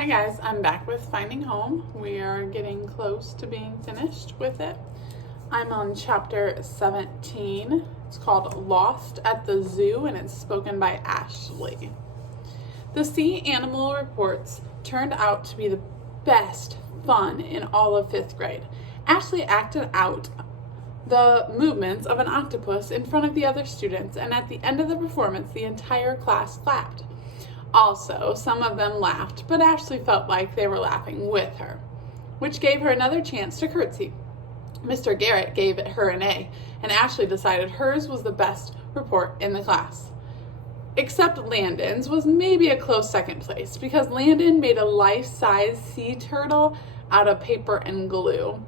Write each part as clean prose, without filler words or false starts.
Hi guys, I'm back with Finding Home. We are getting close to being finished with it. I'm on chapter 17. It's called Lost at the Zoo and it's spoken by Ashley. The sea animal reports turned out to be the best fun in all of 5th grade. Ashley acted out the movements of an octopus in front of the other students, and at the end of the performance, the entire class clapped. Also, some of them laughed, but Ashley felt like they were laughing with her, which gave her another chance to curtsy. Mr. Garrett gave her an A, and Ashley decided hers was the best report in the class. Except Landon's was maybe a close second place, because Landon made a life-size sea turtle out of paper and glue.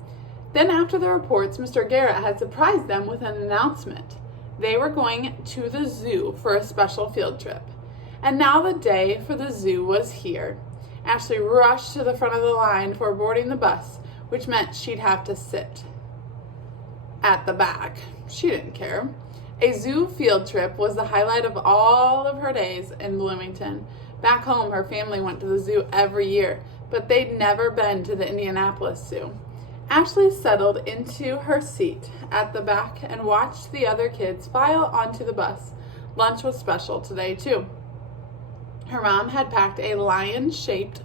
Then after the reports, Mr. Garrett had surprised them with an announcement. They were going to the zoo for a special field trip. And now the day for the zoo was here. Ashley rushed to the front of the line for boarding the bus, which meant she'd have to sit at the back. She didn't care. A zoo field trip was the highlight of all of her days in Bloomington. Back home, her family went to the zoo every year, but they'd never been to the Indianapolis Zoo. Ashley settled into her seat at the back and watched the other kids file onto the bus. Lunch was special today, too. Her mom had packed a lion-shaped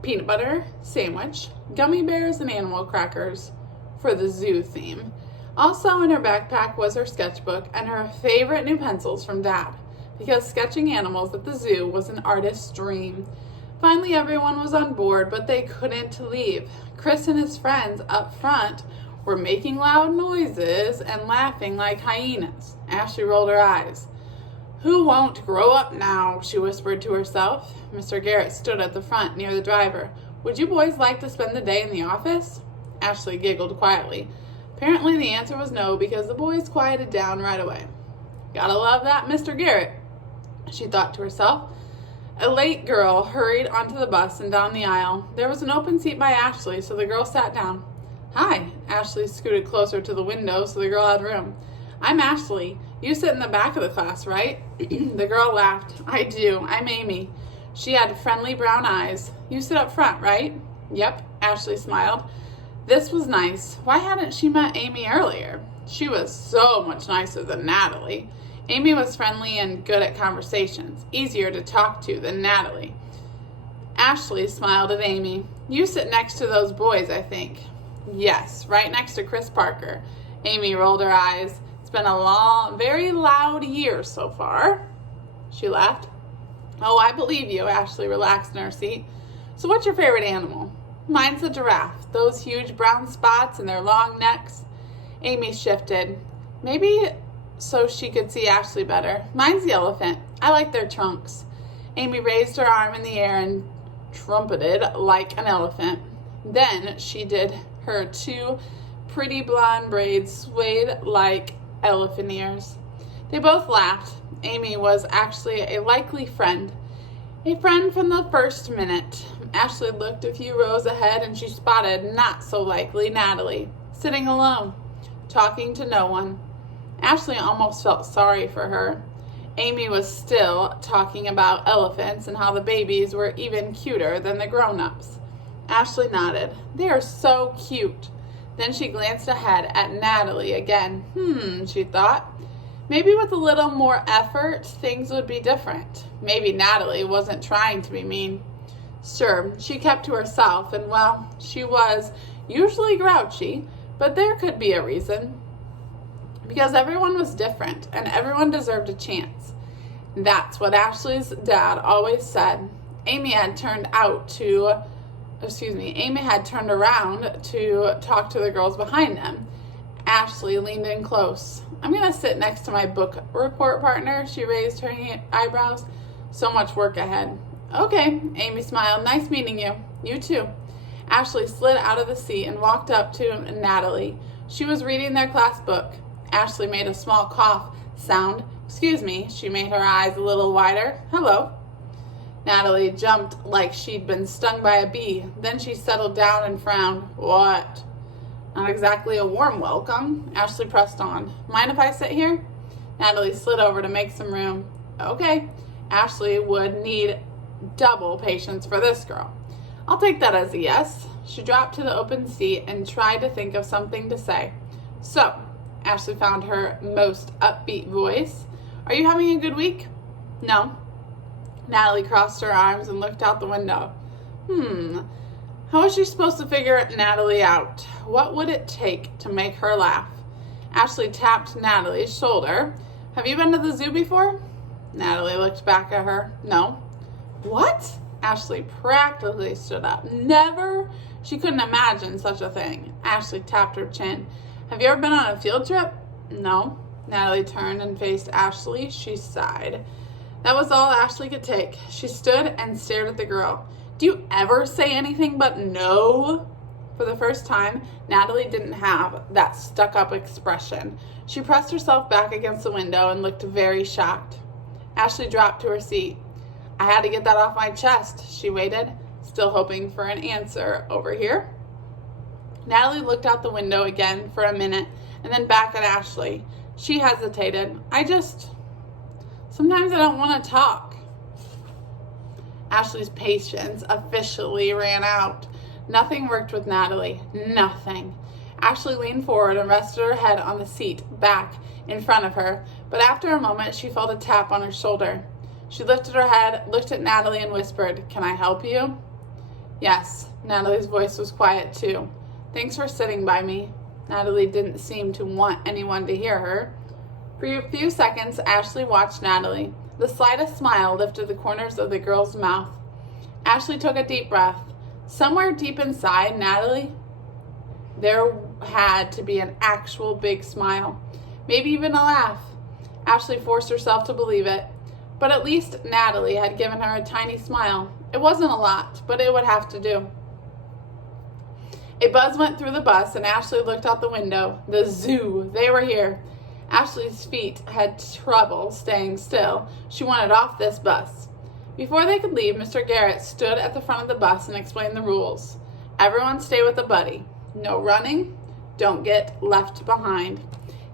peanut butter sandwich, gummy bears, and animal crackers for the zoo theme. Also in her backpack was her sketchbook and her favorite new pencils from Dad, because sketching animals at the zoo was an artist's dream. Finally, everyone was on board, but they couldn't leave. Chris and his friends up front were making loud noises and laughing like hyenas. Ashley rolled her eyes. "Who won't grow up now?" she whispered to herself. Mr. Garrett stood at the front near the driver. "Would you boys like to spend the day in the office?" Ashley giggled quietly. Apparently the answer was no, because the boys quieted down right away. "Gotta love that Mr. Garrett," she thought to herself. A late girl hurried onto the bus and down the aisle. There was an open seat by Ashley, so the girl sat down. "Hi." Ashley scooted closer to the window so the girl had room. "I'm Ashley. You sit in the back of the class, right?" The girl laughed. "I do. I'm Amy." She had friendly brown eyes. "You sit up front, right?" "Yep." Ashley smiled. This was nice. Why hadn't she met Amy earlier? She was so much nicer than Natalie. Amy was friendly and good at conversations, easier to talk to than Natalie. Ashley smiled at Amy. "You sit next to those boys, I think." "Yes, right next to Chris Parker." Amy rolled her eyes. "It's been a long, very loud year so far." She laughed. "Oh, I believe you." Ashley relaxed in her seat. "So what's your favorite animal?" "Mine's the giraffe. Those huge brown spots and their long necks." Amy shifted. Maybe so she could see Ashley better. "Mine's the elephant. I like their trunks." Amy raised her arm in the air and trumpeted like an elephant. Then she did her two pretty blonde braids swayed like elephant ears. They both laughed. Amy was actually a likely friend. A friend from the first minute. Ashley looked a few rows ahead and she spotted not so likely Natalie, sitting alone, talking to no one. Ashley almost felt sorry for her. Amy was still talking about elephants and how the babies were even cuter than the grown-ups. Ashley nodded. "They are so cute." Then she glanced ahead at Natalie again. She thought. Maybe with a little more effort, things would be different. Maybe Natalie wasn't trying to be mean. Sure, she kept to herself, and well, she was usually grouchy, but there could be a reason. Because everyone was different, and everyone deserved a chance. That's what Ashley's dad always said. Amy had turned around to talk to the girls behind them. Ashley leaned in close. "I'm going to sit next to my book report partner." She raised her eyebrows. "So much work ahead." "Okay," Amy smiled. "Nice meeting you." "You too." Ashley slid out of the seat and walked up to Natalie. She was reading their class book. Ashley made a small cough sound. "Excuse me." She made her eyes a little wider. "Hello." Natalie jumped like she'd been stung by a bee. Then she settled down and frowned. "What?" "Not exactly a warm welcome." Ashley pressed on. "Mind if I sit here?" Natalie slid over to make some room. "Okay." Ashley would need double patience for this girl. I'll take that as a yes. She dropped to the open seat and tried to think of something to say. So, Ashley found her most upbeat voice. Are you having a good week? No. Natalie crossed her arms and looked out the window. How was she supposed to figure Natalie out? What would it take to make her laugh? Ashley tapped Natalie's shoulder. Have you been to the zoo before? Natalie looked back at her. No. What? Ashley practically stood up. Never? She couldn't imagine such a thing. Ashley tapped her chin. Have you ever been on a field trip? No. Natalie turned and faced Ashley. She sighed. That was all Ashley could take. She stood and stared at the girl. Do you ever say anything but no? For the first time, Natalie didn't have that stuck-up expression. She pressed herself back against the window and looked very shocked. Ashley dropped to her seat. I had to get that off my chest. She waited, still hoping for an answer. Over here? Natalie looked out the window again for a minute and then back at Ashley. She hesitated. Sometimes I don't want to talk. Ashley's patience officially ran out. Nothing worked with Natalie. Nothing. Ashley leaned forward and rested her head on the seat back in front of her, but after a moment she felt a tap on her shoulder. She lifted her head, looked at Natalie, and whispered, Can I help you? Yes. Natalie's voice was quiet too. Thanks for sitting by me. Natalie didn't seem to want anyone to hear her. For a few seconds, Ashley watched Natalie. The slightest smile lifted the corners of the girl's mouth. Ashley took a deep breath. Somewhere deep inside Natalie, there had to be an actual big smile. Maybe even a laugh. Ashley forced herself to believe it. But at least Natalie had given her a tiny smile. It wasn't a lot, but it would have to do. A buzz went through the bus, and Ashley looked out the window. The zoo. They were here. Ashley's feet had trouble staying still. She wanted off this bus. Before they could leave, Mr. Garrett stood at the front of the bus and explained the rules. Everyone stay with a buddy. No running. Don't get left behind.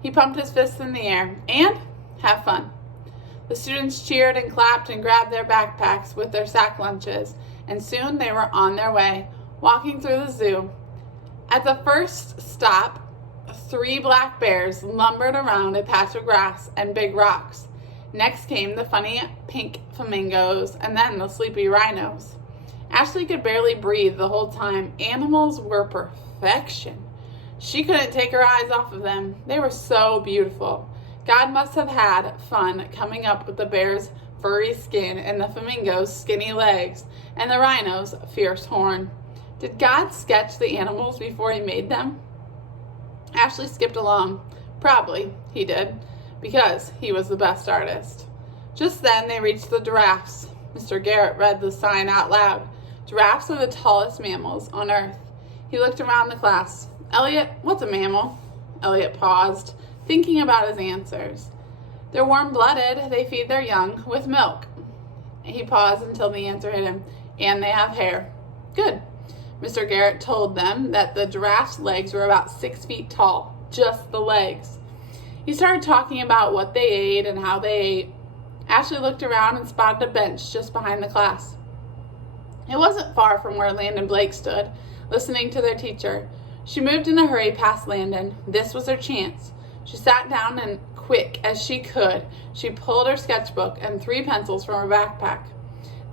He pumped his fists in the air. And have fun. The students cheered and clapped and grabbed their backpacks with their sack lunches, and soon they were on their way, walking through the zoo. At the first stop, 3 black bears lumbered around a patch of grass and big rocks. Next came the funny pink flamingos and then the sleepy rhinos. Ashley could barely breathe the whole time. Animals were perfection. She couldn't take her eyes off of them. They were so beautiful. God must have had fun coming up with the bears' furry skin and the flamingos' skinny legs and the rhinos' fierce horn. Did God sketch the animals before he made them? Ashley skipped along. Probably he did, because he was the best artist. Just then they reached the giraffes. Mr. Garrett read the sign out loud. Giraffes are the tallest mammals on Earth. He looked around the class. Elliot, what's a mammal? Elliot paused, thinking about his answers. They're warm-blooded. They feed their young with milk. He paused until the answer hit him. And they have hair. Good. Mr. Garrett told them that the giraffe's legs were about 6 feet tall. Just the legs. He started talking about what they ate and how they ate. Ashley looked around and spotted a bench just behind the class. It wasn't far from where Landon Blake stood, listening to their teacher. She moved in a hurry past Landon. This was her chance. She sat down and, quick as she could, she pulled her sketchbook and 3 pencils from her backpack.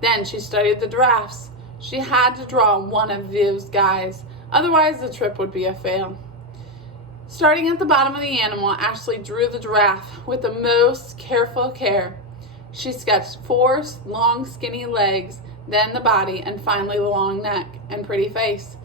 Then she studied the giraffes. She had to draw one of those guys, otherwise the trip would be a fail. Starting at the bottom of the animal, Ashley drew the giraffe with the most careful care. She sketched 4 long, skinny legs, then the body, and finally the long neck and pretty face.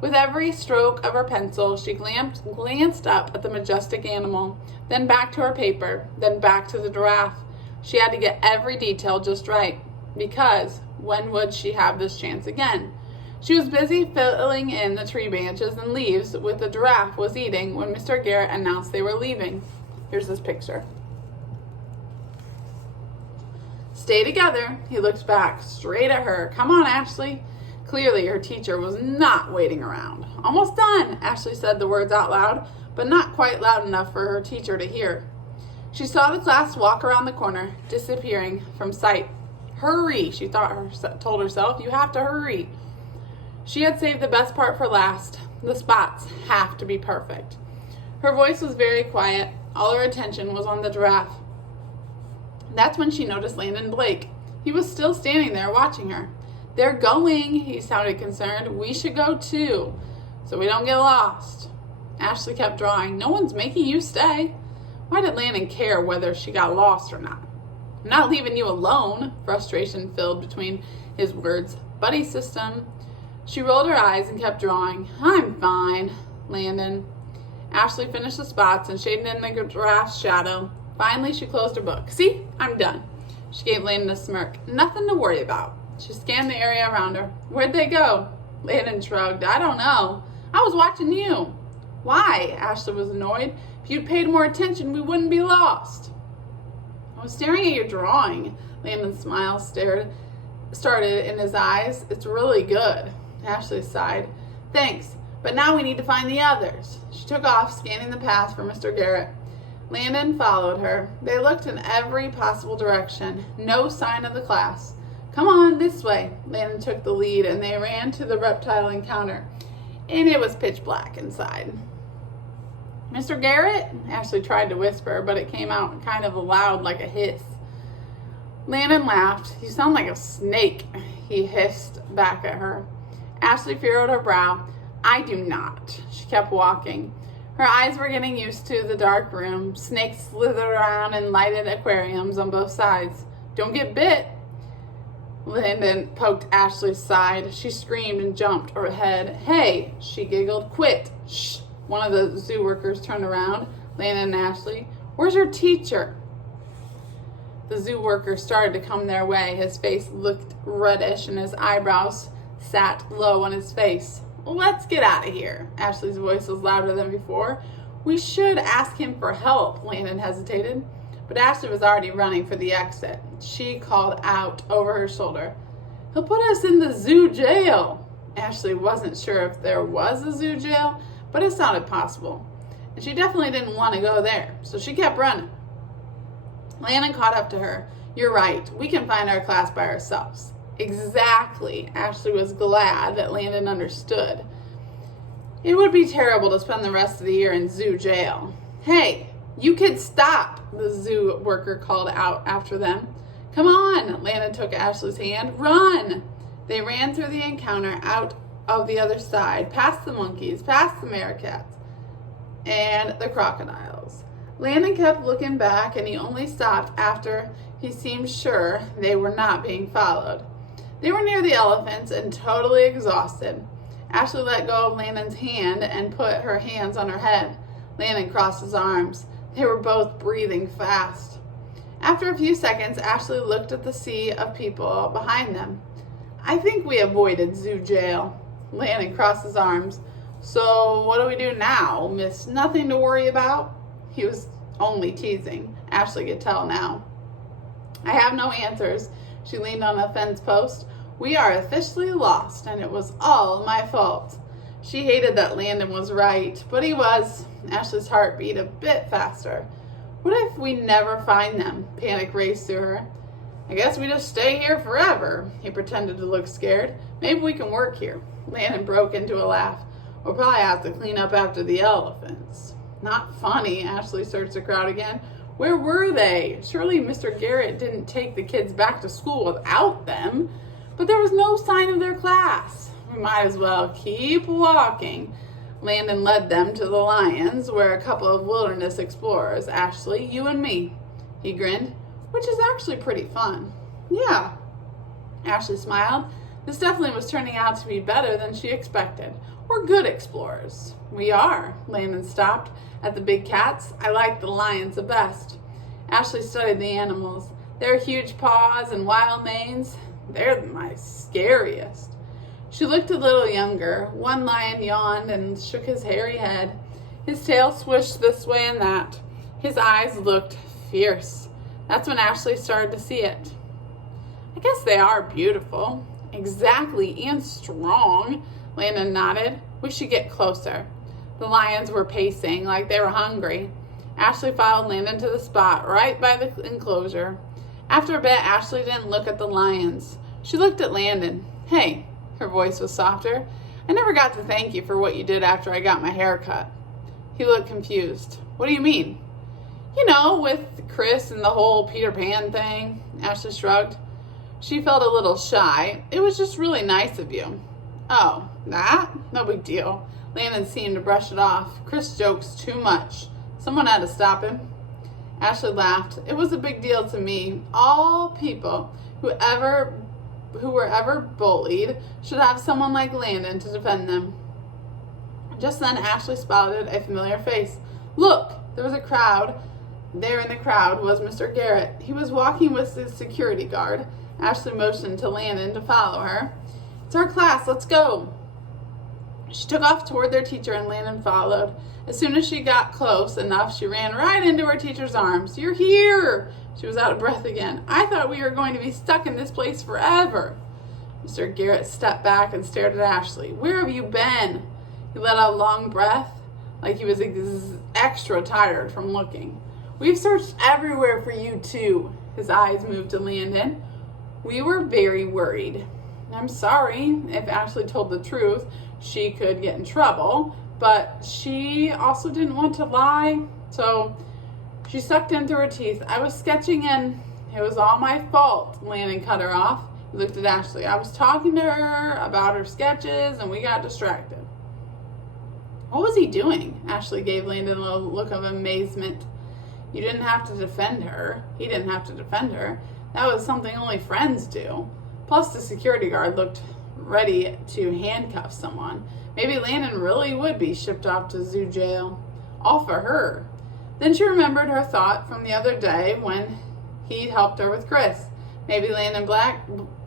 With every stroke of her pencil, she glanced up at the majestic animal, then back to her paper, then back to the giraffe. She had to get every detail just right, because when would she have this chance again? She was busy filling in the tree branches and leaves with the giraffe was eating when Mr. Garrett announced they were leaving. Here's this picture. Stay together. He looked back straight at her. Come on, Ashley. Clearly, her teacher was not waiting around. Almost done, Ashley said the words out loud, but not quite loud enough for her teacher to hear. She saw the class walk around the corner, disappearing from sight. Hurry, she told herself. You have to hurry. She had saved the best part for last. The spots have to be perfect. Her voice was very quiet. All her attention was on the giraffe. That's when she noticed Landon Blake. He was still standing there watching her. "They're going," he sounded concerned. "We should go too, so we don't get lost." Ashley kept drawing. "No one's making you stay." Why did Landon care whether she got lost or not? "I'm not leaving you alone," frustration filled between his words. "Buddy system." She rolled her eyes and kept drawing. "I'm fine, Landon." Ashley finished the spots and shaded in the giraffe's shadow. Finally, she closed her book. "See, I'm done." She gave Landon a smirk. "Nothing to worry about." She scanned the area around her. "Where'd they go?" Landon shrugged. "I don't know. I was watching you." "Why?" Ashley was annoyed. "If you'd paid more attention, we wouldn't be lost." "I was staring at your drawing." Landon's smile started in his eyes. "It's really good." Ashley sighed. "Thanks, but now we need to find the others." She took off, scanning the path for Mr. Garrett. Landon followed her. They looked in every possible direction. No sign of the class. "Come on, this way." Landon took the lead, and they ran to the reptile encounter. And it was pitch black inside. "Mr. Garrett?" Ashley tried to whisper, but it came out kind of loud, like a hiss. Landon laughed. "You sound like a snake," he hissed back at her. Ashley furrowed her brow. "I do not." She kept walking. Her eyes were getting used to the dark room. Snakes slithered around in lighted aquariums on both sides. "Don't get bit." Landon poked Ashley's side. She screamed and jumped ahead. "Hey," she giggled. "Quit." "Shh." One of the zoo workers turned around. Landon and Ashley. "Where's your teacher?" The zoo worker started to come their way. His face looked reddish and his eyebrows sat low on his face. "Let's get out of here." Ashley's voice was louder than before. "We should ask him for help," Landon hesitated. But Ashley was already running for the exit. She called out over her shoulder, "He'll put us in the zoo jail." Ashley wasn't sure if there was a zoo jail, but it sounded possible. And she definitely didn't want to go there, so she kept running. Landon caught up to her. "You're right. We can find our class by ourselves." Exactly. Ashley was glad that Landon understood. It would be terrible to spend the rest of the year in zoo jail. "Hey, you kids stop," the zoo worker called out after them. "Come on." Landon took Ashley's hand. "Run." They ran through the encounter out of the other side, past the monkeys, past the meerkats, and the crocodiles. Landon kept looking back, and he only stopped after he seemed sure they were not being followed. They were near the elephants and totally exhausted. Ashley let go of Landon's hand and put her hands on her head. Landon crossed his arms. They were both breathing fast. After a few seconds, Ashley looked at the sea of people behind them. "I think we avoided zoo jail." Landon crossed his arms. "So what do we do now, Miss Nothing to Worry About?" He was only teasing. Ashley could tell now. "I have no answers." She leaned on a fence post. "We are officially lost, and it was all my fault." She hated that Landon was right, but he was. Ashley's heart beat a bit faster. What if we never find them? Panic raced through her. "I guess we just stay here forever." He pretended to look scared. "Maybe we can work here." Landon broke into a laugh. "We'll probably have to clean up after the elephants." "Not funny." Ashley searched the crowd again. Where were they? Surely Mr. Garrett didn't take the kids back to school without them. But there was no sign of their class. We might as well keep walking. Landon led them to the lions, where a couple of wilderness explorers, "Ashley, you and me." He grinned, "Which is actually pretty fun." "Yeah." Ashley smiled. This definitely was turning out to be better than she expected. "We're good explorers." "We are." Landon stopped at the big cats. "I like the lions the best." Ashley studied the animals. Their huge paws and wild manes, they're my scariest. She looked a little younger. One lion yawned and shook his hairy head. His tail swished this way and that. His eyes looked fierce. That's when Ashley started to see it. "I guess they are beautiful." "Exactly, and strong." Landon nodded. "We should get closer." The lions were pacing like they were hungry. Ashley followed Landon to the spot right by the enclosure. After a bit, Ashley didn't look at the lions. She looked at Landon. "Hey, Her voice was softer. I never got to thank you for what you did after I got my hair cut. He looked confused. What do you mean? You know, with Chris and the whole Peter Pan thing. Ashley shrugged. She felt a little shy. It was just really nice of you. Oh, that? No big deal. Landon seemed to brush it off. Chris jokes too much. Someone had to stop him. Ashley laughed. It was a big deal to me. All people who were ever bullied should have someone like Landon to defend them. Just then, Ashley spotted a familiar face. Look, there was a crowd. There in the crowd was Mr. Garrett. He was walking with the security guard. Ashley motioned to Landon to follow her. It's our class. Let's go. She took off toward their teacher and Landon followed. As soon as she got close enough, she ran right into her teacher's arms. You're here! She was out of breath again. I thought we were going to be stuck in this place forever. Mr. Garrett stepped back and stared at Ashley. Where have you been? He let out a long breath, like he was extra tired from looking. We've searched everywhere for you too. His eyes moved to Landon. We were very worried. I'm sorry. If Ashley told the truth, she could get in trouble, but she also didn't want to lie, so she sucked in through her teeth. I was sketching and it was all my fault. Landon cut her off. He looked at Ashley. I was talking to her about her sketches and we got distracted. What was he doing? Ashley gave Landon a look of amazement. You didn't have to defend her. He didn't have to defend her. That was something only friends do. Plus, the security guard looked ready to handcuff someone. Maybe Landon really would be shipped off to zoo jail. All for her. Then she remembered her thought from the other day when he'd helped her with Chris. Maybe Landon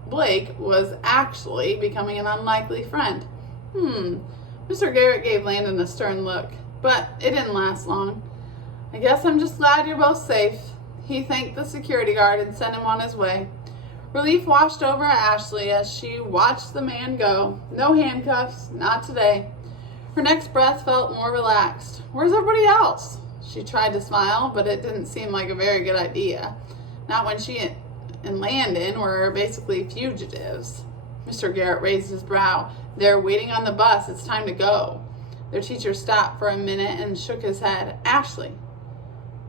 Blake was actually becoming an unlikely friend. Mr. Garrett gave Landon a stern look, but it didn't last long. I guess I'm just glad you're both safe. He thanked the security guard and sent him on his way. Relief washed over Ashley as she watched the man go. No handcuffs, not today. Her next breath felt more relaxed. Where's everybody else? She tried to smile, but it didn't seem like a very good idea. Not when she and Landon were basically fugitives. Mr. Garrett raised his brow. They're waiting on the bus. It's time to go. Their teacher stopped for a minute and shook his head. Ashley,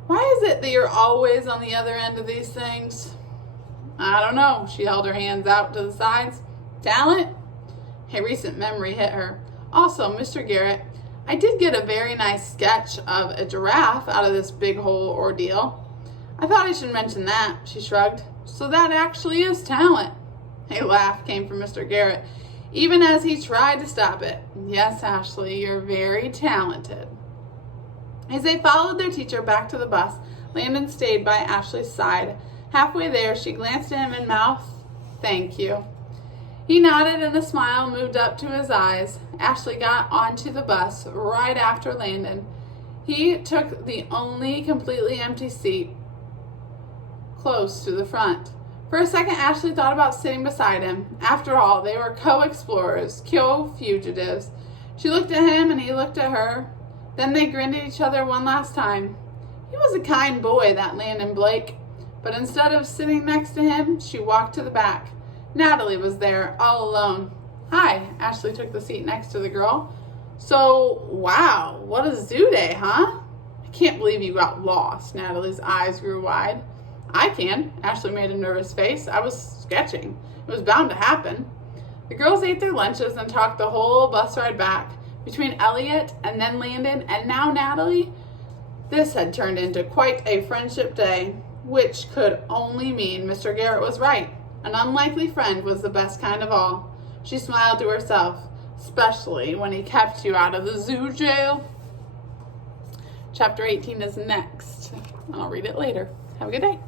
why is it that you're always on the other end of these things? I don't know. She held her hands out to the sides. Talent? A recent memory hit her. Also, Mr. Garrett, I did get a very nice sketch of a giraffe out of this big whole ordeal. I thought I should mention that, she shrugged. So that actually is talent. A laugh came from Mr. Garrett, even as he tried to stop it. Yes, Ashley, you're very talented. As they followed their teacher back to the bus, Landon stayed by Ashley's side. Halfway there, she glanced at him and mouthed, "Thank you." He nodded and a smile moved up to his eyes. Ashley got onto the bus right after Landon. He took the only completely empty seat close to the front. For a second, Ashley thought about sitting beside him. After all, they were co-explorers, co-fugitives. She looked at him and he looked at her. Then they grinned at each other one last time. He was a kind boy, that Landon Blake. But instead of sitting next to him, she walked to the back. Natalie was there, all alone. Hi, Ashley took the seat next to the girl. So, wow, what a zoo day, huh? I can't believe you got lost. Natalie's eyes grew wide. I can. Ashley made a nervous face. I was sketching. It was bound to happen. The girls ate their lunches and talked the whole bus ride back. Between Elliot and then Landon and now Natalie, this had turned into quite a friendship day, which could only mean Mr. Garrett was right. An unlikely friend was the best kind of all. She smiled to herself, especially when he kept you out of the zoo jail. Chapter 18 is next, and I'll read it later. Have a good day.